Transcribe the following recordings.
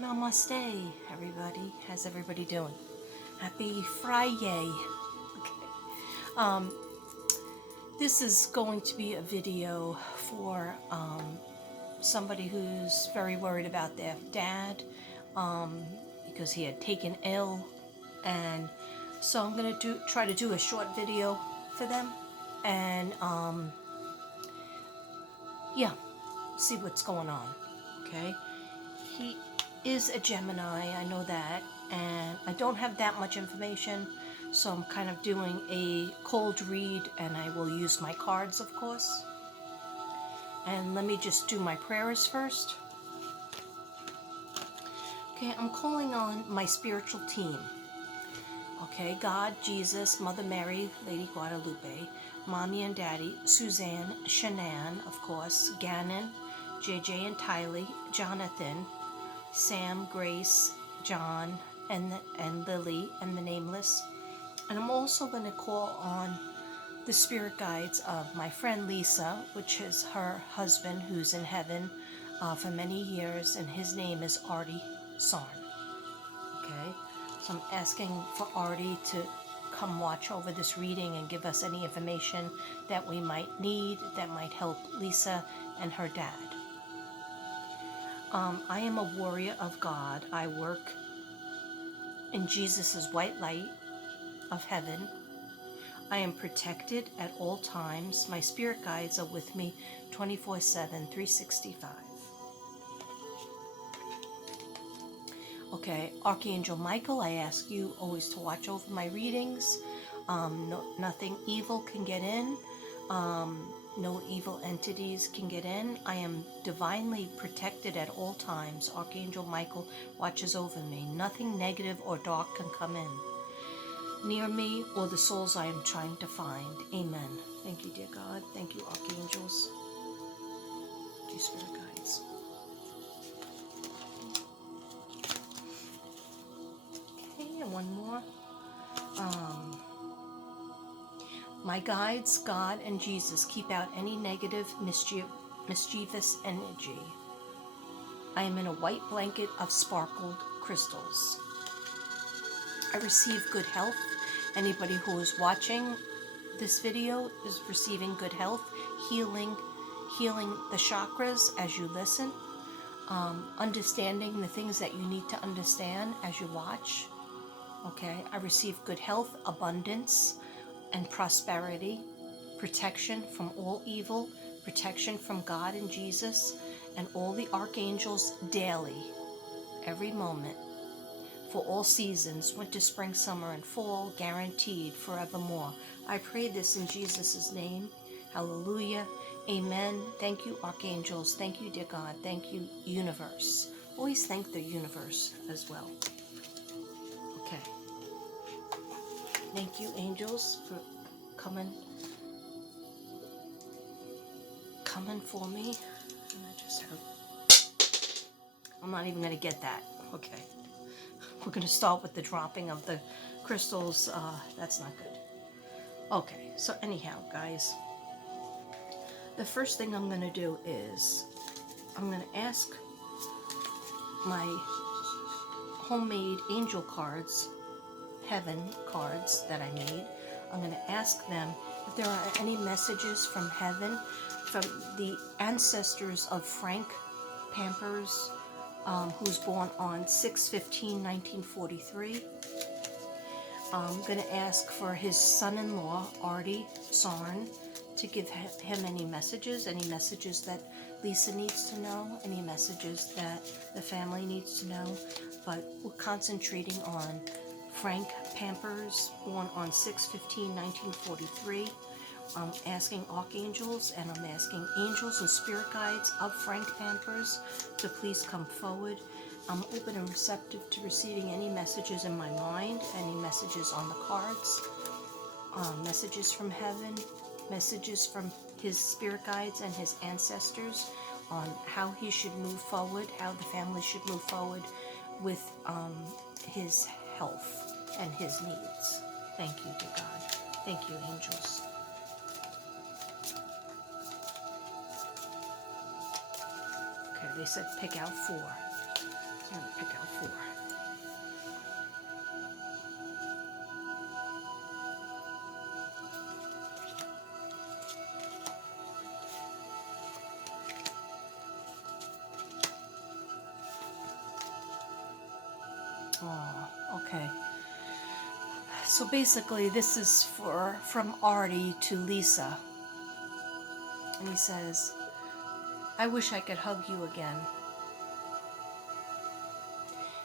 Namaste, everybody. How's everybody doing? Happy Friday. Okay. This is going to be a video for somebody who's very worried about their dad because he had taken ill, and so I'm going to try to do a short video for them, and yeah, see what's going on. Okay. He is a Gemini, I know that, and I don't have that much information, so I'm kind of doing a cold read, and I will use my cards, of course. And let me just do my prayers first. Okay, I'm calling on my spiritual team. Okay, God, Jesus, Mother Mary, Lady Guadalupe, Mommy and Daddy, Suzanne, Shanann, of course, Gannon, JJ and Tylee, Jonathan, Sam, Grace, John, and Lily, and the Nameless. And I'm also going to call on the spirit guides of my friend Lisa, which is her husband who's in heaven for many years, and his name is Artie Sarn. Okay, so I'm asking for Artie to come watch over this reading and give us any information that we might need that might help Lisa and her dad. I am a warrior of God. I work in Jesus' white light of heaven. I am protected at all times. My spirit guides are with me 24/7, 365. Okay, Archangel Michael, I ask you always to watch over my readings. Nothing evil can get in. No evil entities can get in. I am divinely protected at all times. Archangel Michael watches over me. Nothing negative or dark can come in near me or the souls I am trying to find. Amen. Thank you, dear God. Thank you, archangels. Thank you, spirit guides. Okay, and one more. My guides, God and Jesus, keep out any negative, mischievous energy. I am in a white blanket of sparkled crystals. I receive good health. Anybody who is watching this video is receiving good health, healing the chakras as you listen, understanding the things that you need to understand as you watch. Okay, I receive good health, abundance, and prosperity, protection from all evil, protection from God and Jesus, and all the archangels daily, every moment, for all seasons, winter, spring, summer, and fall, guaranteed forevermore. I pray this in Jesus' name. Hallelujah. Amen. Thank you, archangels. Thank you, dear God. Thank you, universe. Always thank the universe as well. Okay. Thank you, angels, for coming for me. And I just heard, I'm not even going to get that. Okay. We're going to start with the dropping of the crystals. That's not good. Okay, so anyhow, guys, the first thing I'm going to do is I'm going to ask my homemade angel cards, heaven cards that I made. I'm going to ask them if there are any messages from heaven, from the ancestors of Frank Pampers, who was born on 6/15/1943. I'm going to ask for his son-in-law, Artie Sarn, to give him any messages that Lisa needs to know, any messages that the family needs to know. But we're concentrating on Frank Pampers, born on 6/15/1943. I'm asking archangels and I'm asking angels and spirit guides of Frank Pampers to please come forward. I'm open and receptive to receiving any messages in my mind, any messages on the cards, messages from heaven, messages from his spirit guides and his ancestors on how he should move forward, how the family should move forward with his health and his needs. Thank you, dear God. Thank you, angels. Okay, they said pick out 4. I'm going to pick out 4. Oh, okay. So basically, this is from Artie to Lisa. And he says, I wish I could hug you again.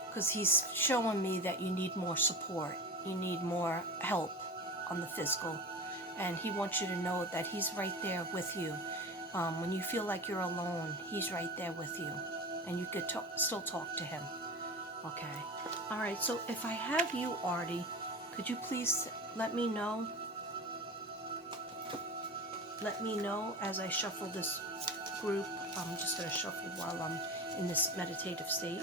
Because he's showing me that you need more support. You need more help on the physical. And he wants you to know that he's right there with you. When you feel like you're alone, he's right there with you. And you could still talk to him. Okay. All right, so if I have you, Artie, could you please let me know? Let me know as I shuffle this group. I'm just going to shuffle while I'm in this meditative state.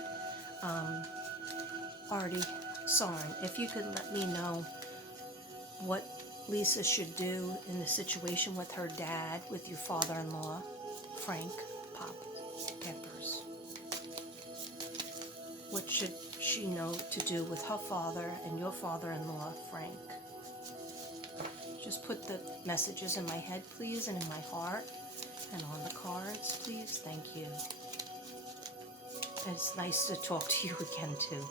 Artie, Sarn, if you could let me know what Lisa should do in the situation with her dad, with your father-in-law, Frank, Pop, Peppers. What should she know to do with her father and your father-in-law, Frank? Just put the messages in my head, please, and in my heart, and on the cards, please. Thank you. And it's nice to talk to you again, too.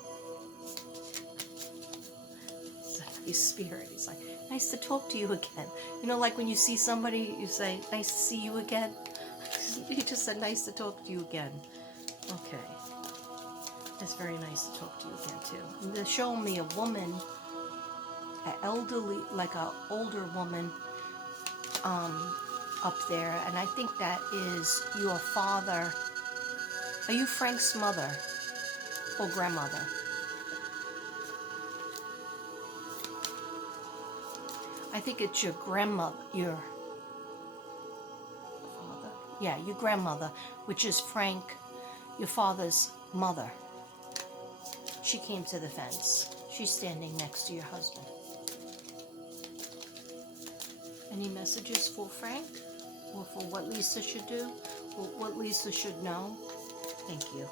It's a nice spirit. He's like, nice to talk to you again. You know, like when you see somebody, you say, nice to see you again. He just said, nice to talk to you again. Okay. It's very nice to talk to you again, too. And they're showing me a woman, an elderly, like an older woman, up there, and I think that is your father. Are you Frank's mother or grandmother? I think it's your grandmother, your father? Yeah, your grandmother, which is Frank, your father's mother. She came to the fence. She's standing next to your husband. Any messages for Frank? Or for what Lisa should do? Or what Lisa should know? Thank you.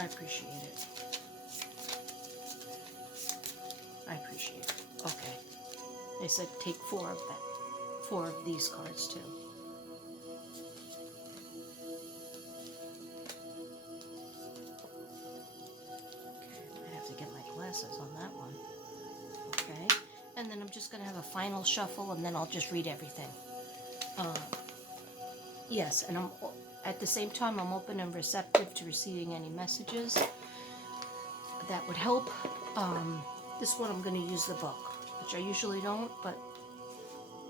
I appreciate it. I appreciate it. Okay. They said take 4 of them. 4 of these cards too. Okay, I have to get my glasses on that one. Okay. And then I'm just going to have a final shuffle and then I'll just read everything. Yes, and I'm at the same time I'm open and receptive to receiving any messages that would help. This one I'm going to use the book, which I usually don't, but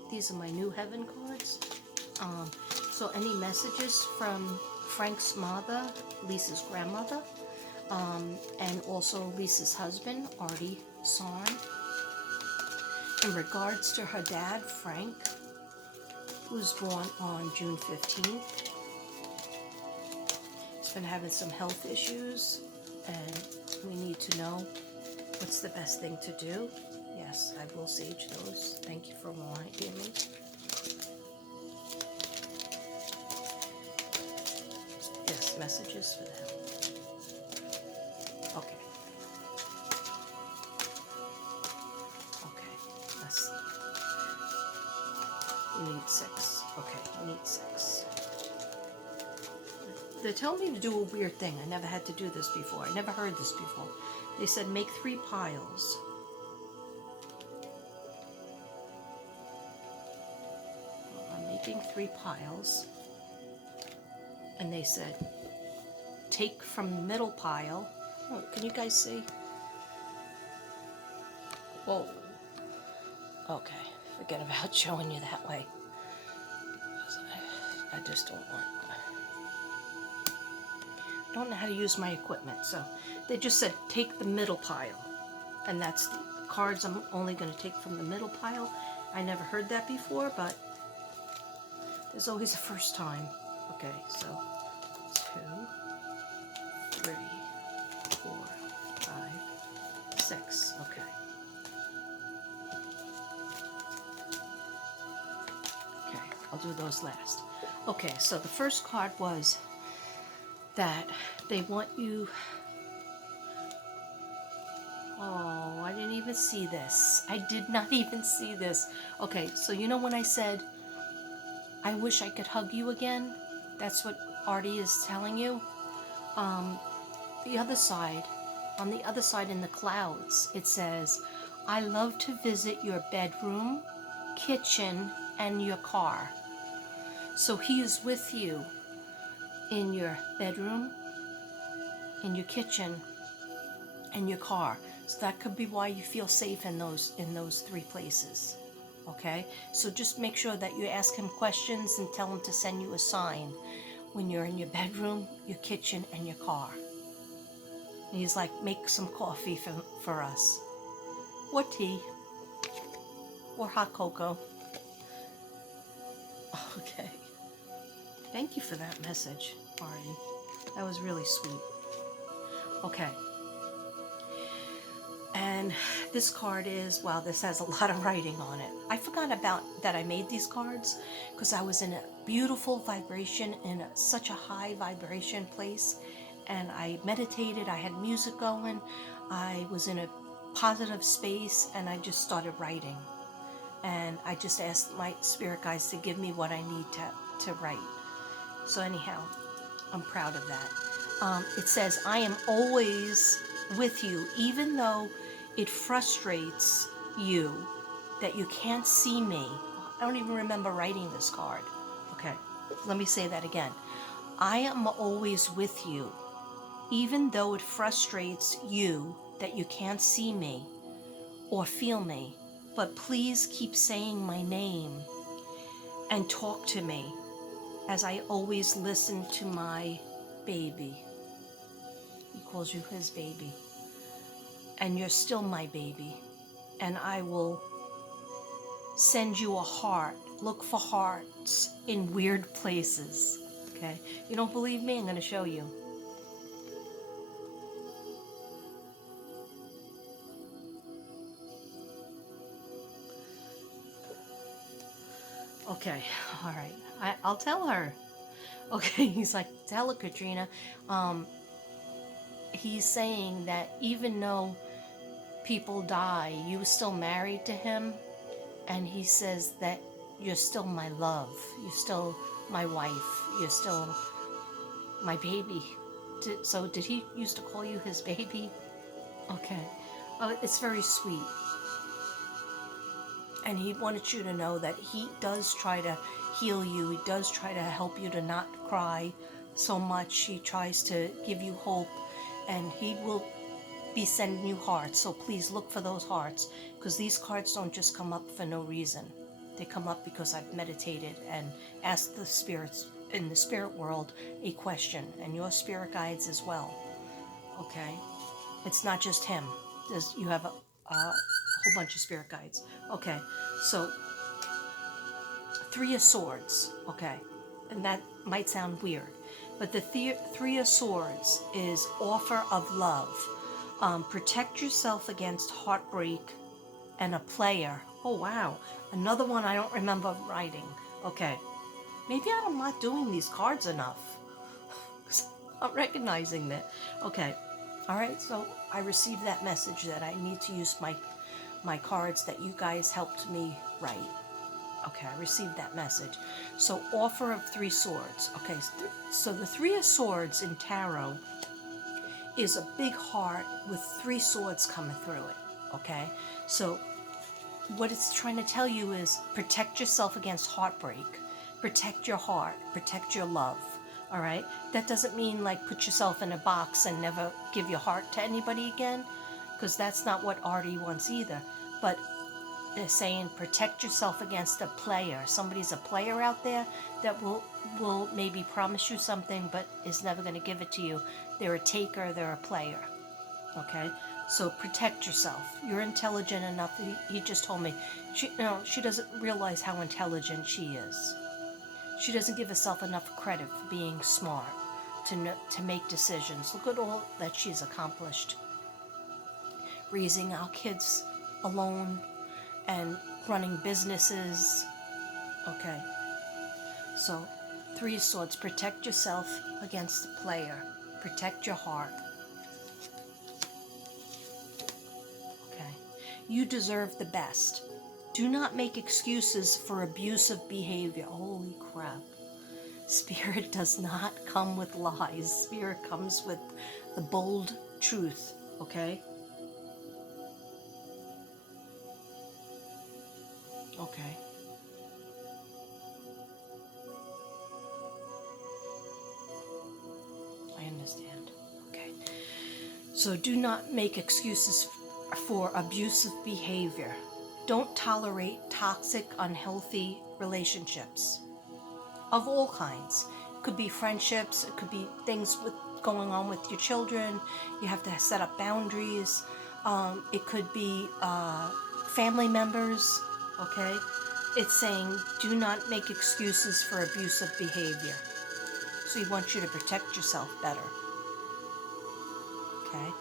these are my new heaven cards. So any messages from Frank's mother, Lisa's grandmother, and also Lisa's husband, Artie Sarn, in regards to her dad, Frank, who was born on June 15th. He's been having some health issues, and we need to know what's the best thing to do. Yes, I will sage those. Thank you for reminding me. Yes, messages for the health. Okay. Okay, let's see. We need 6. Okay, we need 6. They tell me to do a weird thing. I never had to do this before. I never heard this before. They said make 3 piles. Well, I'm making 3 piles. And they said take from the middle pile. Oh, can you guys see? Whoa. Okay, forget about showing you that way. I just don't want. I don't know how to use my equipment, so they just said take the middle pile, and that's the cards I'm only going to take from the middle pile. I never heard that before, but there's always a first time. Okay, so 2, 3, 4, 5, 6. Okay. Okay, I'll do those last. Okay, so the first card was that they want you. Oh, I didn't even see this. I did not even see this. Okay, so you know when I said, I wish I could hug you again? That's what Artie is telling you. The other side, on the other side in the clouds, it says, I love to visit your bedroom, kitchen, and your car. So he is with you in your bedroom, in your kitchen, and your car. So that could be why you feel safe in those three places. Okay? So just make sure that you ask him questions and tell him to send you a sign when you're in your bedroom, your kitchen, and your car. And he's like, make some coffee for us. Or tea. Or hot cocoa. Okay. Thank you for that message, Artie. That was really sweet. Okay. And this card is, wow, this has a lot of writing on it. I forgot about that I made these cards because I was in a beautiful vibration, in such a high vibration place. And I meditated, I had music going, I was in a positive space, and I just started writing. And I just asked my spirit guides to give me what I need to write. So anyhow, I'm proud of that. It says, I am always with you, even though it frustrates you that you can't see me. I don't even remember writing this card. Okay, let me say that again. I am always with you, even though it frustrates you that you can't see me or feel me. But please keep saying my name and talk to me as I always listen to my baby. He calls you his baby. And you're still my baby. And I will send you a heart. Look for hearts in weird places. Okay? You don't believe me? I'm going to show you. Okay. All right. I'll tell her. Okay. He's like, tell her, Katrina. He's saying that even though people die, you still married to him. And he says that you're still my love. You're still my wife. You're still my baby. So did he used to call you his baby? Okay. Oh, it's very sweet. And he wanted you to know that he does try to heal you. He does try to help you to not cry so much. He tries to give you hope. And he will be sending you hearts. So please look for those hearts. Because these cards don't just come up for no reason. They come up because I've meditated and asked the spirits in the spirit world a question. And your spirit guides as well. Okay? It's not just him. You have a whole bunch of spirit guides. Okay, so Three of Swords. Okay, and that might sound weird, but the Three of Swords is offer of love. Protect yourself against heartbreak and a player. Oh wow, another one I don't remember writing. Okay, maybe I'm not doing these cards enough. I'm recognizing that. Okay, all right. So I received that message that I need to use my cards that you guys helped me write. Okay, I received that message. So offer of Three Swords. Okay, so the Three of Swords in tarot is a big heart with three swords coming through it. Okay, so what it's trying to tell you is protect yourself against heartbreak, protect your heart, protect your love. All right, that doesn't mean like put yourself in a box and never give your heart to anybody again, because that's not what Artie wants either. But they're saying protect yourself against a player. Somebody's a player out there that will maybe promise you something but is never going to give it to you. They're a taker, they're a player. Okay, so protect yourself. You're intelligent enough. He just told me she doesn't realize how intelligent she is. She doesn't give herself enough credit for being smart to make decisions. Look at all that she's accomplished, raising our kids alone and running businesses. Okay, so Three of Swords, protect yourself against the player. Protect your heart. Okay. You deserve the best. Do not make excuses for abusive behavior. Holy crap. Spirit does not come with lies. Spirit comes with the bold truth, okay? Okay. I understand. Okay. So do not make excuses for abusive behavior. Don't tolerate toxic, unhealthy relationships of all kinds. It could be friendships, it could be things with going on with your children. You have to set up boundaries. It could be family members, okay? It's saying do not make excuses for abusive behavior. So he wants you to protect yourself better. Okay.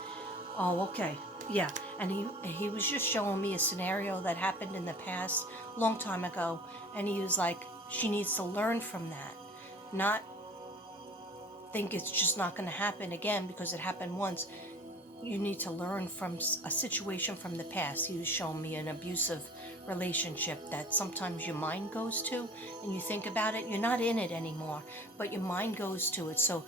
Oh, okay. Yeah. And he was just showing me a scenario that happened in the past, long time ago, and he was like, she needs to learn from that, not think it's just not going to happen again because it happened once. You need to learn from a situation from the past. He was showing me an abusive relationship that sometimes your mind goes to and you think about it. You're not in it anymore, but your mind goes to it. So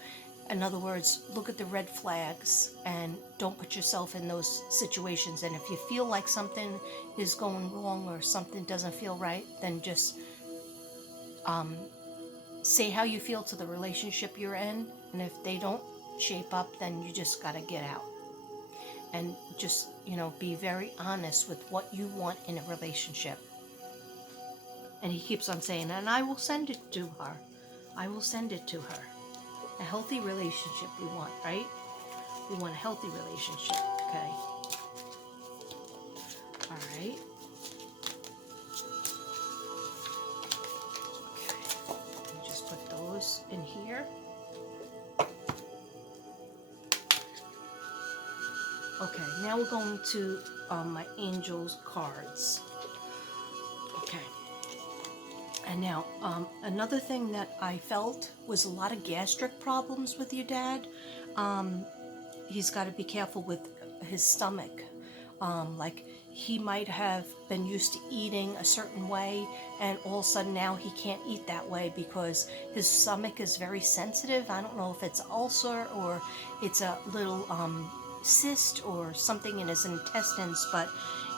in other words, look at the red flags and don't put yourself in those situations. And if you feel like something is going wrong or something doesn't feel right, then just say how you feel to the relationship you're in. And if they don't shape up, then you just got to get out. And just, be very honest with what you want in a relationship. And he keeps on saying, and I will send it to her. I will send it to her. A healthy relationship we want, right? We want a healthy relationship, okay? All right. Okay. Let me just put those in here. Okay, now we're going to my angels cards. Okay. And now, another thing that I felt was a lot of gastric problems with your dad. He's got to be careful with his stomach. Like, he might have been used to eating a certain way, and all of a sudden now he can't eat that way because his stomach is very sensitive. I don't know if it's ulcer or it's a little cyst or something in his intestines, but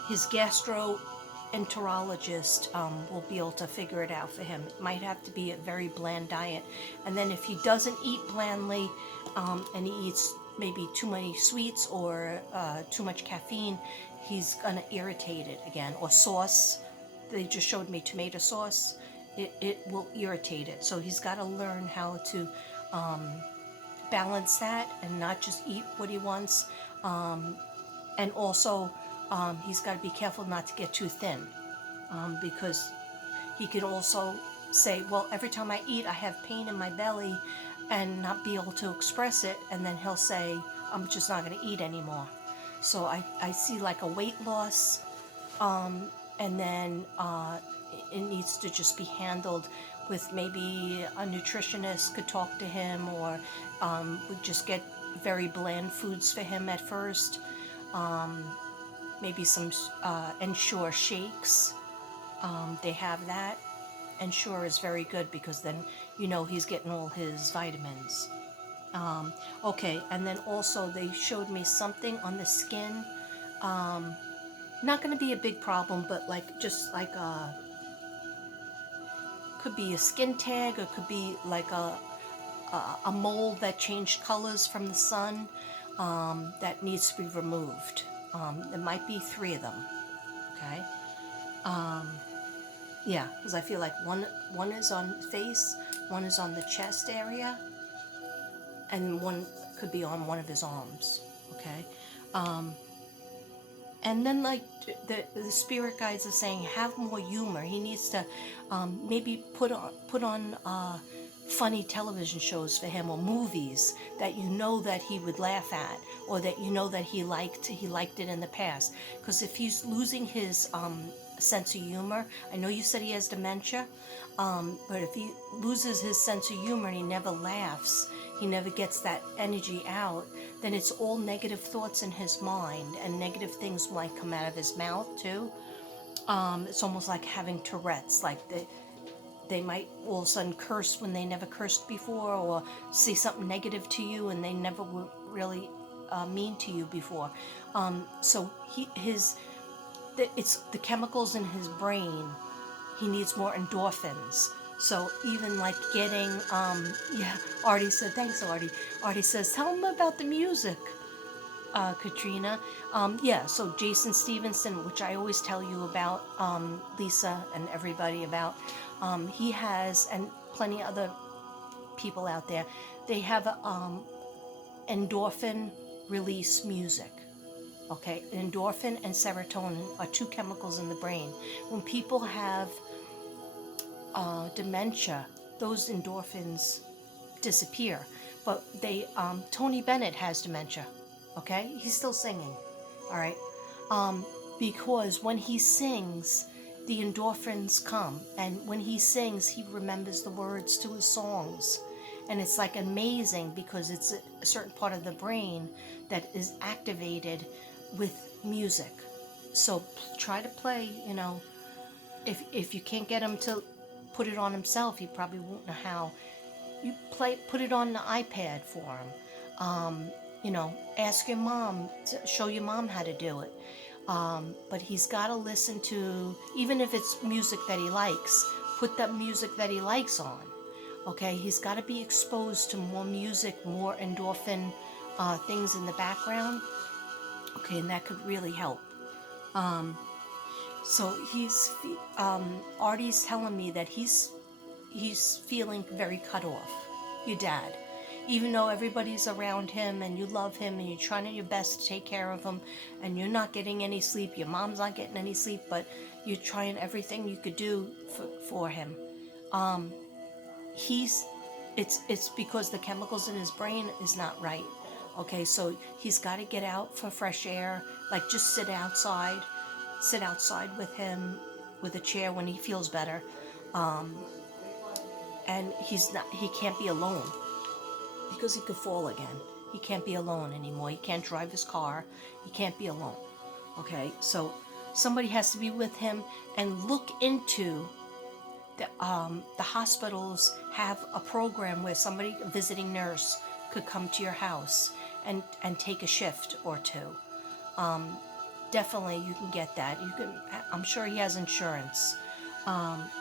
his gastroenterologist will be able to figure it out for him. It might have to be a very bland diet. And then if he doesn't eat blandly and he eats maybe too many sweets or too much caffeine, he's going to irritate it again. Or sauce. They just showed me tomato sauce. It will irritate it. So he's got to learn how to balance that and not just eat what he wants. And also, he's got to be careful not to get too thin because he could also say, well, every time I eat, I have pain in my belly and not be able to express it. And then he'll say, I'm just not going to eat anymore. So I see like a weight loss, and then it needs to just be handled with maybe a nutritionist could talk to him, or would just get very bland foods for him at first. Maybe some Ensure shakes. They have that. Ensure is very good because then he's getting all his vitamins. Okay, and then also they showed me something on the skin. Not going to be a big problem, but just like could be a skin tag, or could be like a mole that changed colors from the sun that needs to be removed. There might be 3 of them. Okay. Yeah, because I feel like one is on face, one is on the chest area, and one could be on one of his arms. Okay. And then the spirit guides are saying, have more humor. He needs to maybe put on funny television shows for him, or movies that that he would laugh at, or that that he liked it in the past. Because if he's losing his sense of humor. I know you said he has dementia, but if he loses his sense of humor and he never laughs, he never gets that energy out, then it's all negative thoughts in his mind, and negative things might come out of his mouth too. It's almost like having Tourette's, like they might all of a sudden curse when they never cursed before, or say something negative to you and they never were really mean to you before. So it's the chemicals in his brain. He needs more endorphins. So even like getting, yeah, Artie said, thanks, Artie. Artie says, tell him about the music, Katrina. Yeah, so Jason Stevenson, which I always tell you about, Lisa and everybody about, he has, and plenty of other people out there, they have endorphin release music. Okay, endorphin and serotonin are two chemicals in the brain. When people have dementia, those endorphins disappear. But Tony Bennett has dementia. Okay, he's still singing. All right, because when he sings, the endorphins come, and when he sings, he remembers the words to his songs, and it's like amazing because it's a certain part of the brain that is activated with music. So try to play. If you can't get him to put it on himself, he probably won't know how. Put it on the iPad for him. Ask your mom to show your mom how to do it. But he's got to listen to, even if it's music that he likes, put that music that he likes on. Okay, he's got to be exposed to more music, more endorphin things in the background. Okay, and that could really help. So Artie's telling me that he's feeling very cut off. Your dad, even though everybody's around him and you love him and you're trying your best to take care of him, and you're not getting any sleep. Your mom's not getting any sleep, but you're trying everything you could do for him. It's because the chemicals in his brain is not right. Okay, so he's got to get out for fresh air, like just sit outside with him with a chair when he feels better. And he can't be alone because he could fall again. He can't be alone anymore. He can't drive his car. He can't be alone. Okay, so somebody has to be with him, and look into the hospitals have a program where a visiting nurse could come to your house and take a shift or two. Definitely you can get that. I'm sure he has insurance.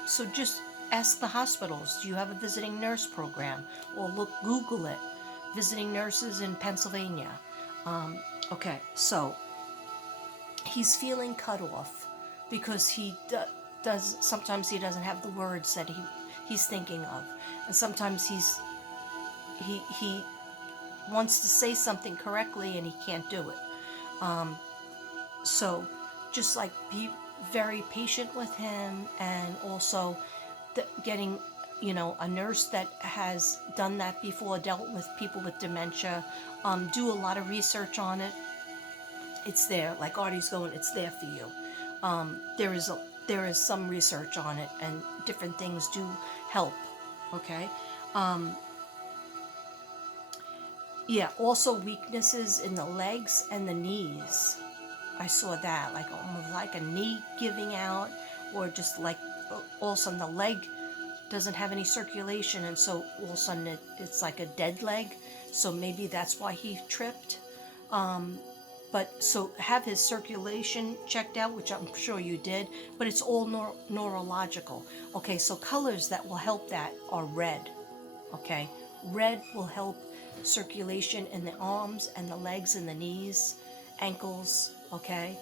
So just ask the hospitals, do you have a visiting nurse program? Or Google it, visiting nurses in Pennsylvania. Okay, so he's feeling cut off because sometimes he doesn't have the words that he's thinking of. And sometimes he wants to say something correctly and he can't do it. So just like be very patient with him, and also getting a nurse that has done that before, dealt with people with dementia. Do a lot of research on it. It's there, like Artie's going, it's there for you. There is some research on it, and different things do help. Okay. Yeah, also weaknesses in the legs and the knees. I saw that, like almost like a knee giving out, or just like all of a sudden the leg doesn't have any circulation, and so all of a sudden it's like a dead leg. So maybe that's why he tripped. But so have his circulation checked out, which I'm sure you did, but it's all neurological. Okay, so colors that will help that are red. Okay, red will help circulation in the arms and the legs and the knees, ankles. Okay,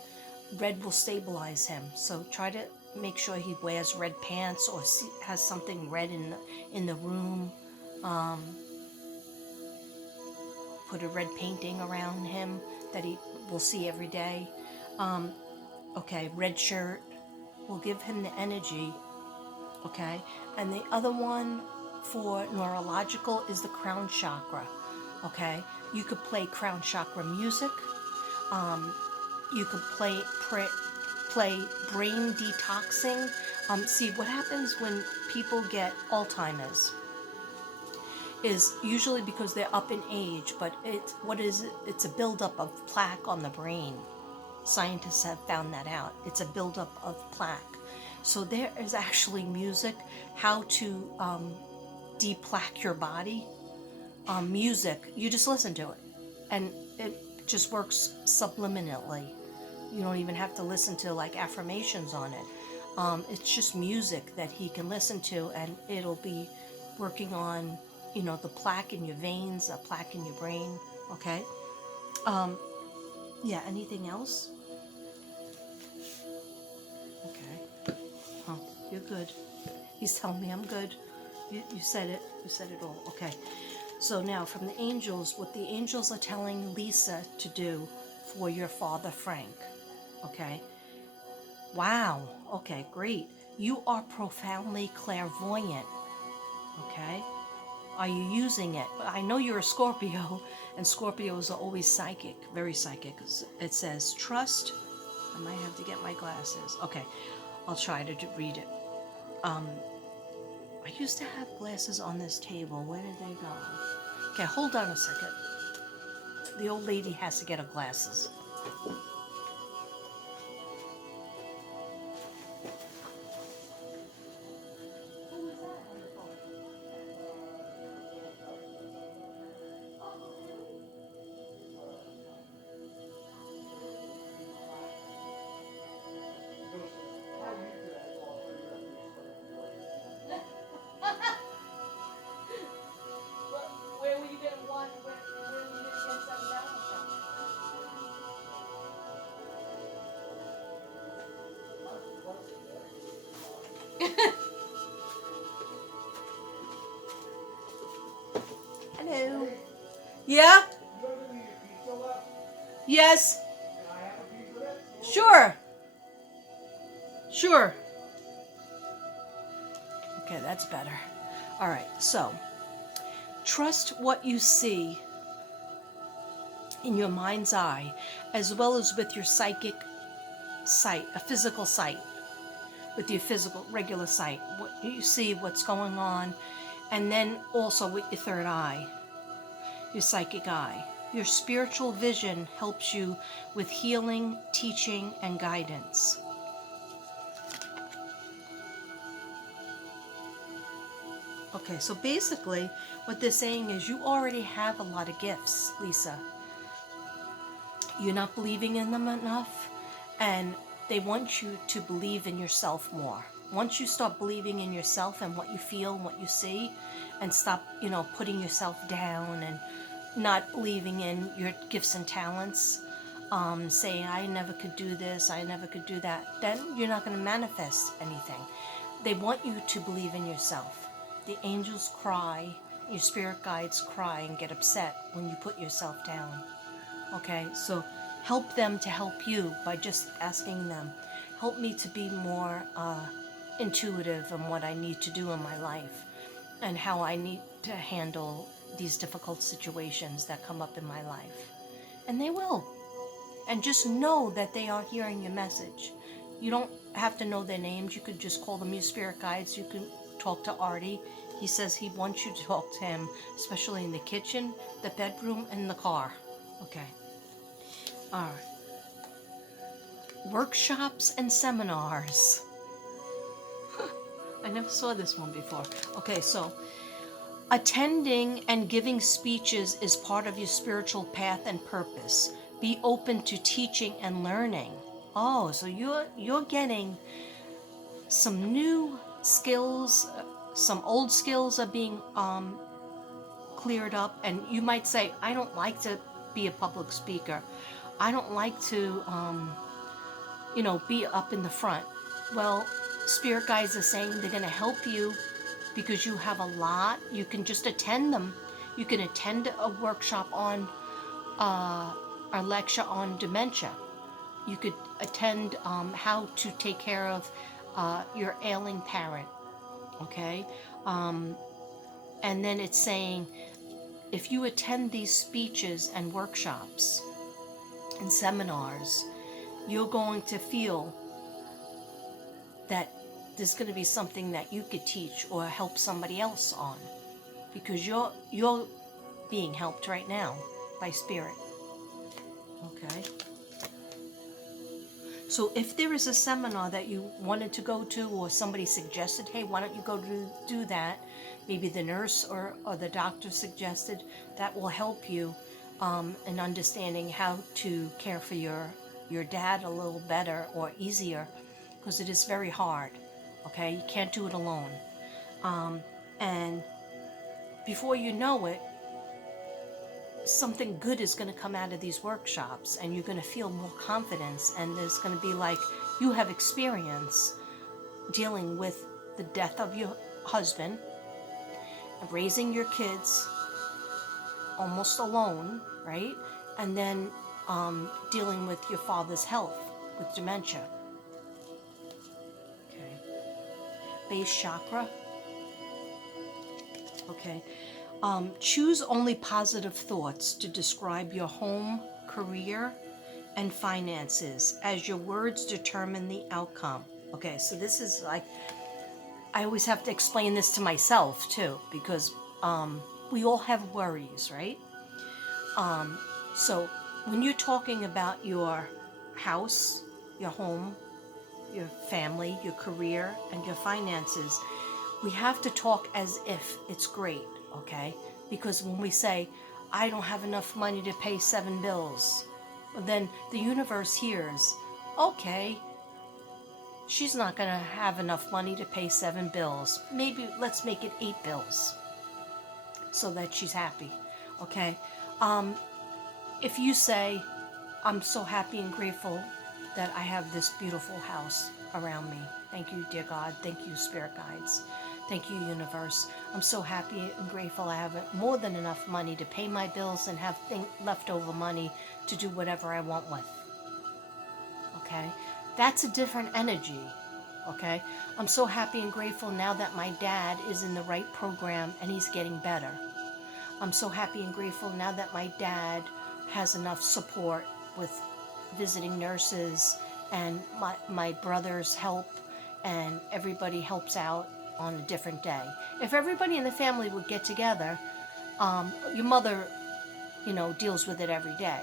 red will stabilize him. So try to make sure he wears red pants or has something red in the room. Put a red painting around him that he will see every day. Okay, red shirt will give him the energy. Okay, and the other one for neurological is the crown chakra. Okay, you could play crown chakra music. You could play brain detoxing. See, what happens when people get Alzheimer's is usually because they're up in age, but it's a buildup of plaque on the brain. Scientists have found that out. It's a buildup of plaque. So there is actually music, how to deplaque your body. Music, you just listen to it, and it just works subliminally. You don't even have to listen to like affirmations on it. It's just music that he can listen to, and it'll be working on, the plaque in your veins, the plaque in your brain. Okay. Yeah. Anything else? Okay. Oh, you're good. He's telling me I'm good. You said it. You said it all. Okay. So now from the angels, what the angels are telling Lisa to do for your father Frank. Okay. Wow. Okay, great. You are profoundly clairvoyant. Okay. Are you using it? I know you're a Scorpio, and Scorpios are always psychic, very psychic. It says trust. I might have to get my glasses. Okay, I'll try to read it. I used to have glasses on this table. Where did they go? Okay, hold on a second. The old lady has to get her glasses. Where were you going to want? Where were you going to get some balance from? Hello. Yeah? Yes. Sure. Sure. Okay, that's better. All right, so trust what you see in your mind's eye, as well as with your psychic sight, a physical sight, with your physical, regular sight. What you see, what's going on, and then also with your third eye, your psychic eye. Your spiritual vision helps you with healing, teaching, and guidance. Okay, so basically what they're saying is you already have a lot of gifts, Lisa. You're not believing in them enough, and they want you to believe in yourself more. Once you start believing in yourself and what you feel and what you see, and stop, putting yourself down and not believing in your gifts and talents, saying, I never could do this, I never could do that, then you're not going to manifest anything. They want you to believe in yourself. The angels cry, your spirit guides cry and get upset when you put yourself down. Okay, so help them to help you by just asking them, help me to be more intuitive in what I need to do in my life and how I need to handle these difficult situations that come up in my life. And they will. And just know that they are hearing your message. You don't have to know their names. You could just call them your spirit guides. You can talk to Artie. He says he wants you to talk to him, especially in the kitchen, the bedroom, and the car. Okay. All right. Workshops and seminars. I never saw this one before. Okay, so attending and giving speeches is part of your spiritual path and purpose. Be open to teaching and learning. Oh, so you're getting some new skills, some old skills are being cleared up, and you might say, I don't like to be a public speaker. I don't like to be up in the front. Well, spirit guides are saying they're going to help you because you have a lot. You can just attend them. You can attend a workshop on a lecture on dementia. You could attend how to take care of your ailing parent. Okay, and then it's saying if you attend these speeches and workshops and seminars, you're going to feel that there's going to be something that you could teach or help somebody else on, because you're being helped right now by spirit. Okay. So if there is a seminar that you wanted to go to, or somebody suggested, hey, why don't you go do that? Maybe the nurse or the doctor suggested, that will help you in understanding how to care for your dad a little better or easier, because it is very hard. Okay, you can't do it alone. And before you know it, something good is going to come out of these workshops, and you're going to feel more confidence, and there's going to be like you have experience dealing with the death of your husband, raising your kids almost alone, right? And then dealing with your father's health with dementia. Okay. Base chakra. Okay. Choose only positive thoughts to describe your home, career, and finances, as your words determine the outcome. Okay, so this is like, I always have to explain this to myself too, because we all have worries, right? So when you're talking about your house, your home, your family, your career, and your finances, we have to talk as if it's great, okay? Because when we say, I don't have enough money to pay 7 bills, then the universe hears, okay, she's not going to have enough money to pay 7 bills. Maybe let's make it 8 bills so that she's happy, okay? If you say, I'm so happy and grateful that I have this beautiful house around me. Thank you, dear God. Thank you, spirit guides. Thank you, universe. I'm so happy and grateful I have more than enough money to pay my bills and have leftover money to do whatever I want with. Okay? That's a different energy. Okay? I'm so happy and grateful now that my dad is in the right program and he's getting better. I'm so happy and grateful now that my dad has enough support with visiting nurses, and my brother's help, and everybody helps out on a different day. If everybody in the family would get together, your mother, deals with it every day.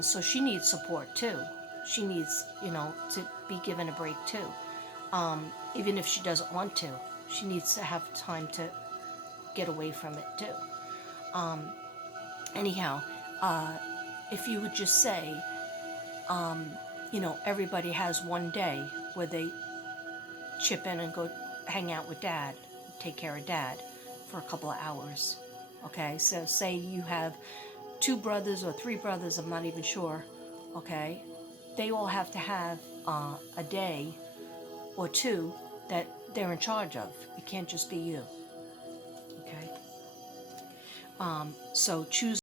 So she needs support too. She needs, to be given a break too. Even if she doesn't want to, she needs to have time to get away from it too. Anyhow, if you would just say, everybody has one day where they chip in and go hang out with dad, take care of dad for a couple of hours. Okay, so say you have 2 brothers or 3 brothers, I'm not even sure. Okay, they all have to have a day or 2 that they're in charge of. It can't just be you. Okay, so choose